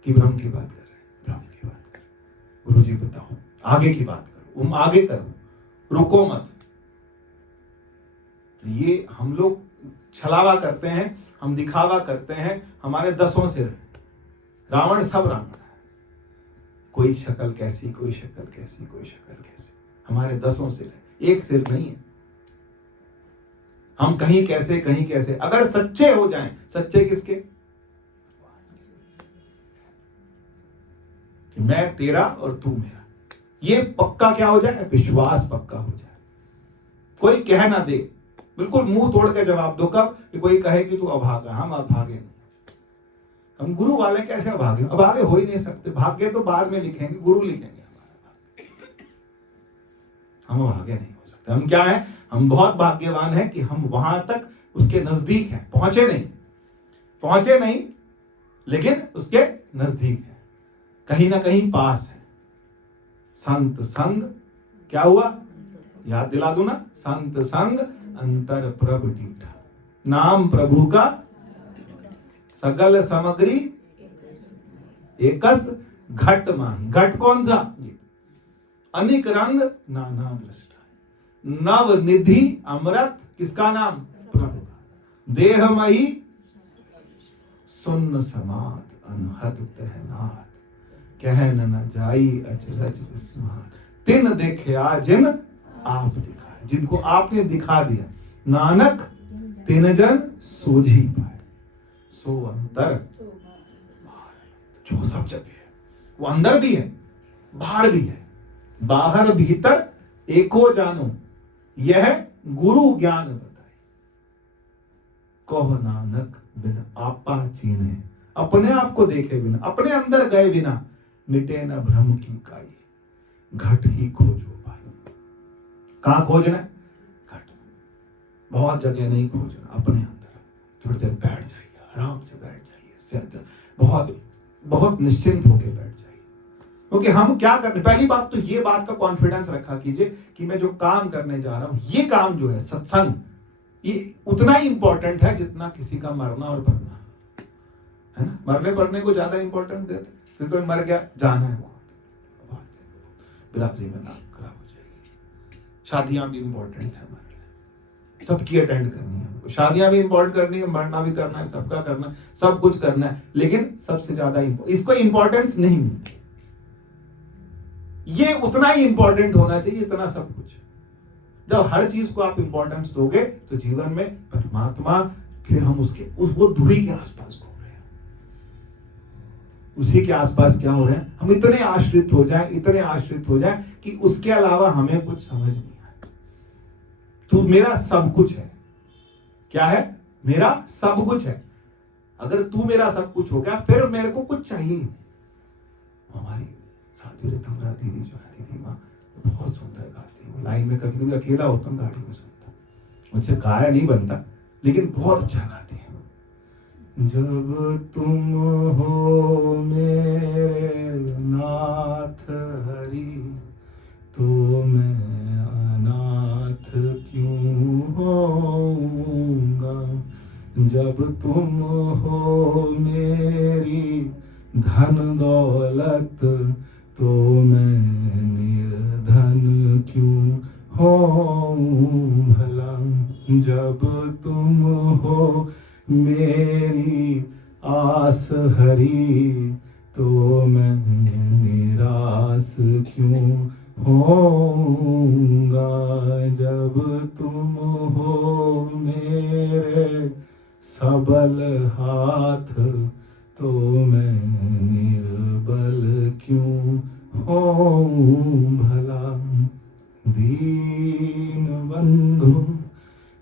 कि ब्रह्म की बात कर रहे हैं, ब्रह्म की बात कर रहे हैं। गुरु जी बताओ, आगे की बात करो, तुम आगे करो, रुको मत। ये हम लोग छलावा करते हैं, हम दिखावा करते हैं, हमारे 10 सिर, रावण सब रावण है, कोई शक्ल कैसी, कोई शक्ल कैसी, कोई शक्ल कैसी, हमारे 10 सिर है, एक सिर नहीं है। हम कहीं कैसे कहीं कैसे, अगर सच्चे हो जाएं, सच्चे किसके, कि मैं तेरा और तू मेरा, ये पक्का क्या हो जाए, विश्वास पक्का हो जाए। कोई कह ना दे, बिल्कुल मुंह तोड़ के जवाब दो। कब, कि कोई कहे कि तू अभागा, हम अभागे नहीं। हम गुरु वाले कैसे अभागे, अभागे हो ही नहीं सकते। भाग्य तो बाद में लिखेंगे, गुरु लिखेंगे हमारा भाग्य, हम अभागे नहीं हो सकते। हम क्या है, हम बहुत भाग्यवान हैं कि हम वहां तक उसके नजदीक हैं, पहुंचे नहीं लेकिन उसके नजदीक है, कहीं ना कहीं पास है। संत संग क्या हुआ, याद दिला दो ना, संत संग अंतर प्रभु डीठा, नाम प्रभु का सगल सामग्री एकस घट माही। घट कौन सा, अनेक रंग नाना दृष्टा, नव निधि अमृत, किसका नाम, प्रभु का। देहमयी सुन्न समात, अनहद तहनात, कहन न जाई अचरज विस्मात। तिन देखा जिन आप दिखा, जिनको आपने दिखा दिया, नानक तिन जन सोझी पाए, सो अंतर जो सब जगह है, वो अंदर भी है बाहर भी है। बाहर भीतर एको जानो, यह गुरु ज्ञान बताए। कहो नानक बिन आपा चीन्हे, अपने आप को देखे बिना, अपने अंदर गए बिना, मिटे न भ्रम की काई, घट ही खोजो पाई। कहां खोजना है? घट। बहुत जगह नहीं खोजना, अपने अंदर थोड़ी देर बैठ जाइए, आराम से बैठ जाइए, बहुत बहुत निश्चिंत होकर बैठ जाइए। क्योंकि हम क्या करने, पहली बात तो ये बात का कॉन्फिडेंस रखा कीजिए कि मैं जो काम करने जा रहा हूं, ये काम जो है सत्संग, ये उतना ही इंपॉर्टेंट है जितना किसी का मरना और भरना है ना। मरने पड़ने को ज्यादा इंपॉर्टेंस देते, फिर कोई मर गया, जाना है वहां, बिरादरी में नाम खराब हो जाएगी। शादियां भी इंपॉर्टेंट है हमारे लिए, सबकी अटेंड करनी है, शादियां भी इंपॉर्टेंट करनी है, मरना भी करना है, सबका करना है, सब कुछ करना है, लेकिन सबसे ज्यादा इसको इंपॉर्टेंस नहीं मिलती। ये उतना ही इंपॉर्टेंट होना चाहिए जितना सब कुछ। जब हर चीज को आप इंपॉर्टेंस दोगे तो जीवन में परमात्मा, फिर हम वो धुरी के आसपास घूम रहे हैं, उसी के आसपास क्या हो रहे हैं, हम इतने आश्रित हो जाएं, इतने आश्रित हो जाएं कि उसके अलावा हमें कुछ समझ नहीं आता। तू मेरा सब कुछ है। क्या है? मेरा सब कुछ है। अगर तू मेरा सब कुछ हो गया, फिर मेरे को कुछ चाहिए। हमारी साधु रितंबरा दीदी जो है, दीदी माँ बहुत सुंदर गाती है। लाइन में कभी कभी अकेला होता हूँ, गाड़ी में सुनता हूँ, मुझसे गाया नहीं बनता, लेकिन बहुत अच्छा गाती है। जब तुम हो मेरे नाथ हरि, तो मैं अनाथ क्यों होऊंगा। जब तुम हो मेरी धन दौलत, तो मैं निर्धन क्यों होऊं भला। जब तुम हो मेरी आस हरी, तो मैं निराश क्यों होऊंगा। जब तुम हो मेरे सबल हाथ, तो मैं निर्बल क्यों होऊं भला। दीन बंधु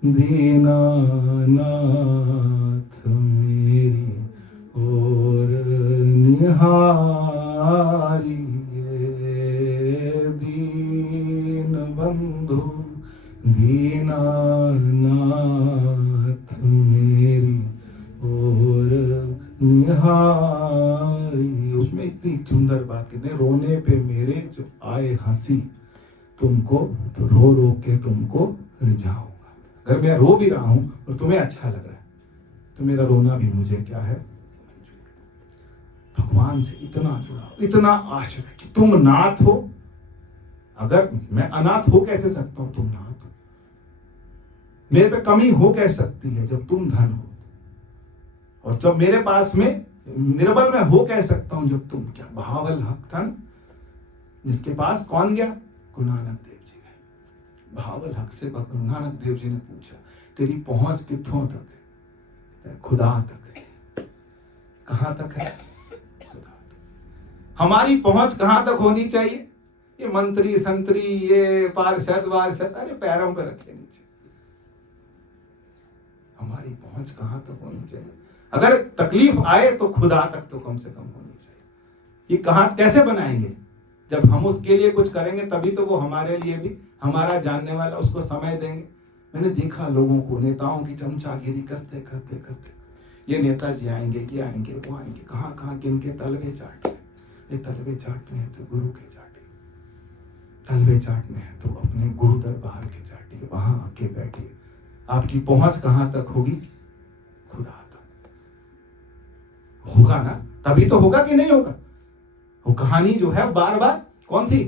दीनानाथ, मेरी ओर निहारिए। दीन बंधु दीनानाथ, मेरी ओर निहारी। उसमें इतनी सुंदर बात कहते हैं, रोने पे मेरे जो आए हंसी, तुमको तो रो रो के तुमको रिझाऊंगा। अगर मैं रो भी रहा हूं और तुम्हें अच्छा लग रहा है, तो मेरा रोना भी मुझे क्या है, भगवान से इतना जुड़ा, इतना आश्रय कि तुम नाथ हो। अगर मैं अनाथ हो कैसे सकता हूं, तुम नाथ हो। मेरे पे कमी हो कैसे सकती है जब तुम धन हो, और जब मेरे पास में निर्बल मैं हो कह सकता हूं जब तुम क्या। बहावल हक धन जिसके पास कौन गया, गुरु नानक देव जी गए। बहावल हक से गुरु नानक देव जी ने पूछा, तेरी पहुंच कित्थों तक है? खुदा तक है। कहां तक है? खुदा तक। हमारी पहुंच कहां तक होनी चाहिए? ये मंत्री संतरी, ये पार्षद वार्षद, अरे पैरों पे रखे नीचे। हमारी पहुंच कहां तक होनी चाहिए? अगर तकलीफ आए तो खुदा तक तो कम से कम होनी चाहिए। ये कहां कैसे बनाएंगे? जब हम उसके लिए कुछ करेंगे तभी तो वो हमारे लिए भी, हमारा जानने वाला, उसको समय देंगे। मैंने देखा लोगों को, नेताओं की चमचागिरी करते करते करते, ये नेताजी आएंगे, ये आएंगे, वो आएंगे, कहां कहां किनके तलवे चाट रहे। ये तलवे चाटने हैं तो गुरु के चाटे, तलवे चाटने हैं तो अपने गुरु दरबार के चाटिए, वहां आके बैठिए। आपकी पहुंच कहां तक होगी? खुदा तक होगा ना, तभी तो होगा कि नहीं होगा। वो कहानी जो है बार बार, कौन सी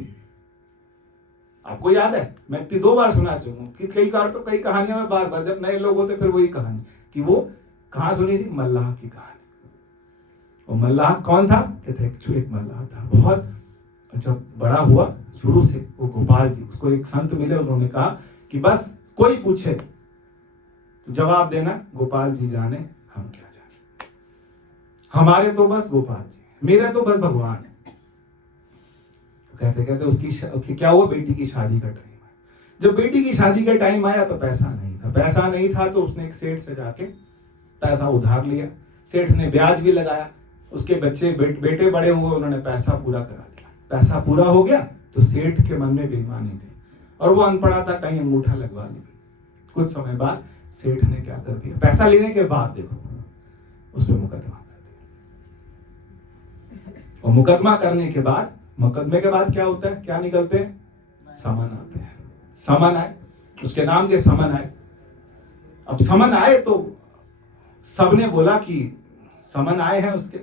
आपको याद है? मैं इतनी 2 बार सुना चुका हूं कि कई बार तो कई कहानियां में बार बार, जब नए लोग होते फिर वही कहानी, कि वो कहां सुनी थी? मल्लाह की कहानी। वो मल्लाह कौन था? कहते एक मल्लाह था, बहुत जब बड़ा हुआ शुरू से, वो गोपाल जी, उसको एक संत मिले, उन्होंने कहा कि बस कोई पूछे तो जवाब देना, गोपाल जी जाने, हम क्या जाने, हमारे तो बस गोपाल जी, मेरे तो बस भगवान है। कहते कहते उसकी क्या हुआ, बेटी की शादी का टाइम आया। जब बेटी की शादी का टाइम आया तो पैसा नहीं था तो उसने एक सेठ से जाके पैसा उधार लिया। सेठ ने ब्याज भी लगाया, उसके बच्चे बेटे बड़े हुए, उन्होंने पैसा पूरा करा दिया। पैसा पूरा हो गया तो सेठ के मन में बेईमानी थी और वो अनपढ़ा था, कहीं अंगूठा लगवा लिया। कुछ समय बाद सेठ ने क्या कर दिया, पैसा लेने के बाद देखो उस पर मुकदमा कर दिया। और मुकदमा करने के बाद, मुकदमे के बाद क्या होता है, क्या निकलते हैं, समन आते हैं। समन आए, उसके नाम के समन आए। अब समन आए तो सबने बोला कि समन आए हैं उसके।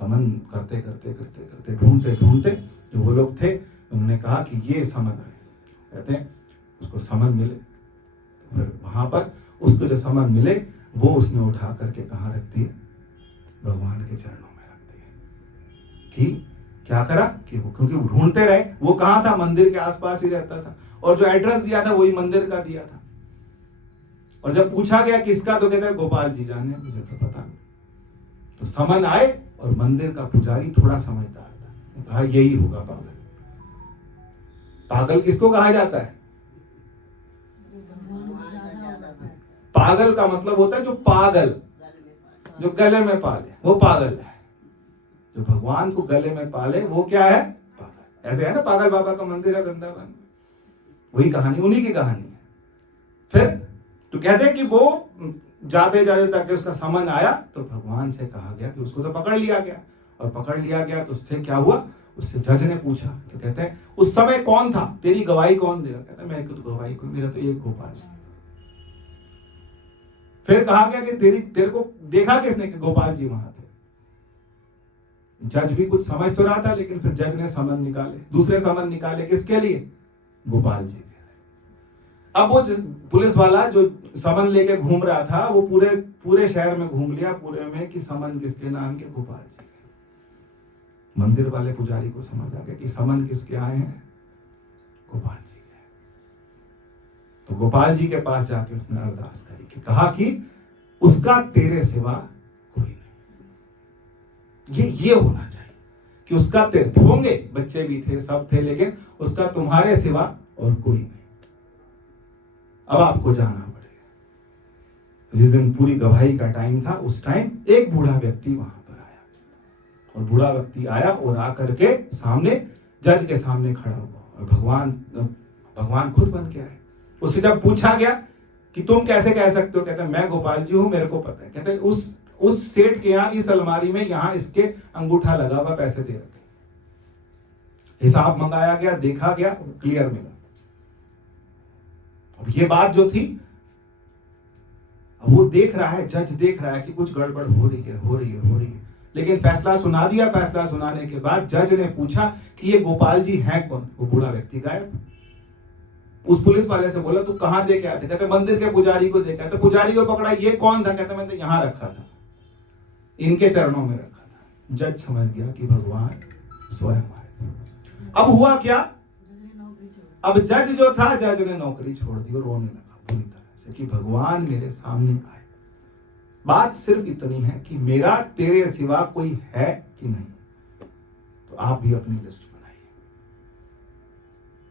समन करते करते करते करते ढूंढते ढूंढते जो वो लोग थे उन्होंने कहा कि ये समन आए। कहते हैं उसको समन मिले, फिर वहां पर उसको जो समन मिले वो उसने उठा करके कहाँ रख दिए, भगवान के चरणों में रख दिए। कि क्या करा कि वो, क्योंकि वो ढूंढते रहे, वो कहाँ था, मंदिर के आसपास ही रहता था और जो एड्रेस दिया था वही मंदिर का दिया था। और जब पूछा गया किसका तो कहते हैं गोपाल जी जाने, मुझे तो पता नहीं। तो समन आए और मंदिर का पुजारी थोड़ा समझदार था, कहा यही होगा पागल। पागल किसको कहा जाता है, पागल का मतलब होता है जो पागल, जो गले में पाले वो पागल है। जो भगवान को गले में पाले वो क्या है, पागल। ऐसे है ना, पागल बाबा का मंदिर है वृंदावन, वही कहानी, उन्हीं की कहानी है। फिर तो कहते हैं कि वो जाते जाते तक उसका समन आया तो भगवान से कहा गया कि उसको तो पकड़ लिया गया। और पकड़ लिया गया तो उससे क्या हुआ, उससे जज ने पूछा तो कहते हैं उस समय कौन था, तेरी गवाही कौन देगा। कहता है मैं तो गवाही कोई, मेरा तो एक गोपाल। फिर कहा गया कि तेरे को देखा किसने, कि गोपाल जी वहां थे। जज भी कुछ समझ तो रहा था, लेकिन फिर जज ने समन निकाले, दूसरे समन निकाले, किसके लिए, गोपाल जी के लिए। अब वो पुलिस वाला जो समन लेके घूम रहा था वो पूरे शहर में घूम लिया, पूरे में, कि समन किसके नाम के, गोपाल जी के। मंदिर वाले पुजारी को समझ आ गया कि समन किसके आए हैं, गोपाल जी के। तो गोपाल जी के पास जाके उसने अरदास करी कि कहा कि उसका तेरे सिवा कोई नहीं। ये होना चाहिए कि उसका तेरे, होंगे बच्चे भी थे, सब थे, लेकिन उसका तुम्हारे सिवा और कोई नहीं। अब आपको जाना पड़ेगा। जिस दिन पूरी गवाही का टाइम था, उस टाइम एक बूढ़ा व्यक्ति वहां पर आया और बूढ़ा व्यक्ति आया और आकर के सामने, जज के सामने खड़ा हुआ और भगवान खुद बन के आए। उससे जब पूछा गया कि तुम कैसे कह सकते हो, कहते मैं गोपाल जी हूं, मेरे को पता है। कहते उस सेठ के यहाँ इस अलमारी में यहाँ इसके अंगूठा लगा हुआ, पैसे दे रखे। हिसाब मंगाया गया, देखा गया, क्लियर मिला। अब ये बात जो थी, वो देख रहा है, जज देख रहा है कि कुछ गड़बड़ हो रही है, लेकिन फैसला सुना दिया। फैसला सुनाने के बाद जज ने पूछा कि ये गोपाल जी हैं कौन। वो बूढ़ा व्यक्ति गायब। उस पुलिस वाले से बोला तू कहां दे के आते, कहते मंदिर के पुजारी को देखा। तो पुजारी को पकड़ा, ये कौन था, कहते मैंने यहां रखा था, इनके चरणों में रखा था। जज समझ गया कि भगवान स्वयं आए। अब हुआ क्या, अब जज जो था, जज ने नौकरी छोड़ दी और रोने लगा बुरी तरह से कि भगवान मेरे सामने आए। बात सिर्फ इतनी है कि मेरा तेरे सिवा कोई है कि नहीं। तो आप भी अपनी लिस्ट बनाइए,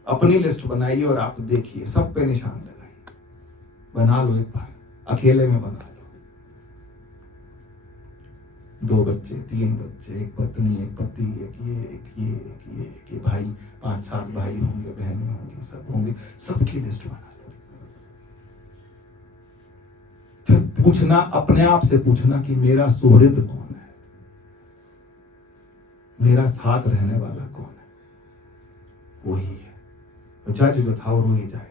अपनी लिस्ट बनाइए और आप देखिए, सब पे निशान लगाइए। बना लो, एक बार अकेले में बना लो। 2 बच्चे, 3 बच्चे, एक पत्नी, एक पति, एक ये भाई, 5-7 भाई होंगे, बहनें होंगी, सब होंगे, सबकी लिस्ट बना लो। फिर पूछना, अपने आप से पूछना कि मेरा सुहृद कौन है, मेरा साथ रहने वाला कौन है, वही है। तो जज जो था वो ही जाए।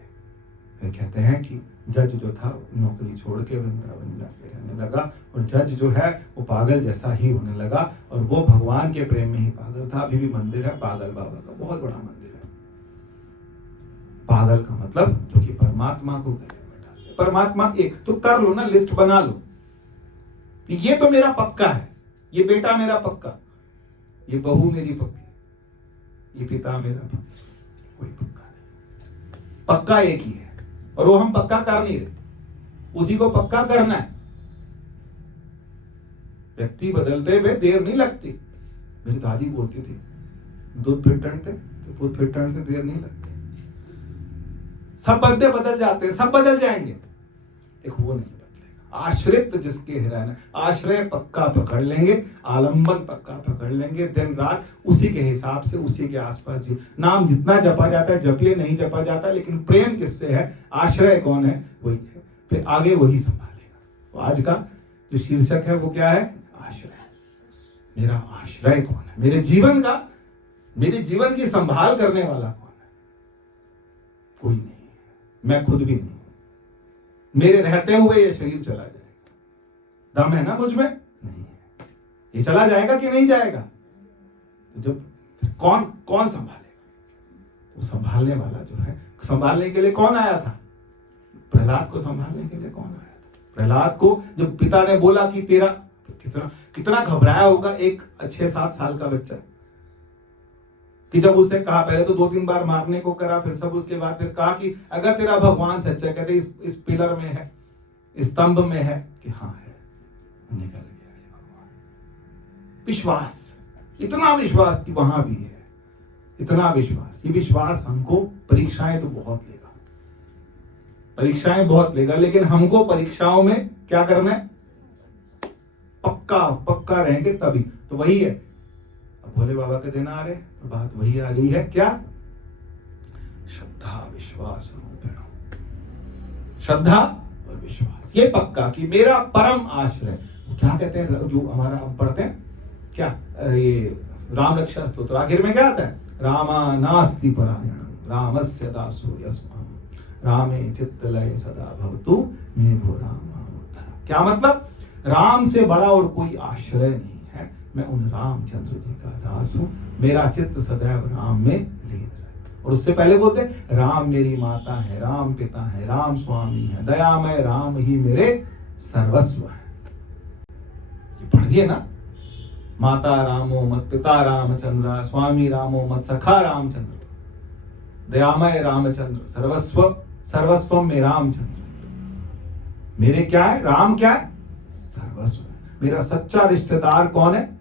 वे कहते हैं कि जज जो था नौकरी छोड़ के वृंदावन जाके रहने लगा और जज जो है वो पागल जैसा ही होने लगा और वो भगवान के प्रेम में ही पागल था। अभी भी मंदिर है पागल बाबा का, बहुत बड़ा मंदिर है। पागल का मतलब जो कि परमात्मा को गले में डाले। परमात्मा एक तो कर लो ना, लिस्ट बना लो, ये तो मेरा पक्का है, ये बेटा मेरा पक्का, ये बहू मेरी पक्की, ये पिता मेरा पक्का, कोई पक्का नहीं। पक्का एक ही है और वो हम पक्का कर नहीं रहे, उसी को पक्का करना है। व्यक्ति बदलते हुए देर नहीं लगती। मेरी दादी बोलती थी दूध फिर टंडते तो दूध फिर टंडते देर नहीं लगती। सब बंदे बदल जाते हैं, सब बदल जाएंगे, एक वो नहीं बदलेगा। आश्रित जिसके हृदय में, आश्रय पक्का पकड़ लेंगे, आलंबन पक्का पकड़ लेंगे, दिन रात उसी के हिसाब से, उसी के आसपास जी। नाम जितना जपा जाता है जपिए, नहीं जपा जाता, लेकिन प्रेम किससे है, आश्रय कौन है, वही है, फिर आगे वही संभालेगा। तो आज का जो शीर्षक है वो क्या है, आश्रय। मेरा आश्रय कौन है, मेरे जीवन का, मेरे जीवन की संभाल करने वाला कौन है, कोई नहीं, मैं खुद भी नहीं। मेरे रहते हुए ये शरीर चला जाएगा, दम है ना मुझ में, नहीं है, ये चला जाएगा कि नहीं जाएगा। तो जब कौन संभालेगा, वो संभालने वाला जो है, संभालने के लिए कौन आया था, प्रहलाद को संभालने के लिए कौन आया था। प्रहलाद को जब पिता ने बोला कि तेरा, कितना घबराया होगा एक 6-7 साल का बच्चा, कि जब उसने कहा, पहले तो 2-3 बार मारने को करा, फिर सब उसके बाद फिर कहा कि अगर तेरा भगवान सच्चा, कहते इस पिलर में है, इस स्तंभ में है, कि हाँ है, निकल गया ये भगवान। विश्वास, इतना विश्वास कि वहां भी है, इतना विश्वास। ये विश्वास हमको परीक्षाएं तो बहुत लेगा, परीक्षाएं बहुत लेगा, लेकिन हमको परीक्षाओं में क्या करना है, पक्का रहेंगे तभी। तो वही है, अब भोले बाबा के दिन आ रहे, तो बात वही आ गई है, क्या, श्रद्धा विश्वास, श्रद्धा और विश्वास, ये पक्का कि मेरा परम आश्रय। क्या कहते हैं, जो हमारा हम पढ़ते हैं क्या, ये राम रक्षा स्तोत्र, आखिर में क्या आता है, रामा नास्ति परायणम रामस्य दासो यस्माहं रामे चित्तलय सदा भवतु मे भो राम। क्या मतलब, राम से बड़ा और कोई आश्रय नहीं है, मैं उन रामचंद्र जी का दास हूं, मेरा चित्त सदैव राम में लीन रहे। और उससे पहले बोलते, राम मेरी माता है, राम पिता है, राम स्वामी है, दयामय राम ही मेरे सर्वस्व है। ये पढ़िए ना, माता रामो मत पिता रामचंद्र, स्वामी रामो मत सखा रामचंद्र, दयामय रामचंद्र, सर्वस्व में रामचंद्र। मेरे क्या है, राम क्या है, सर्वस्व। मेरा सच्चा रिश्तेदार कौन है,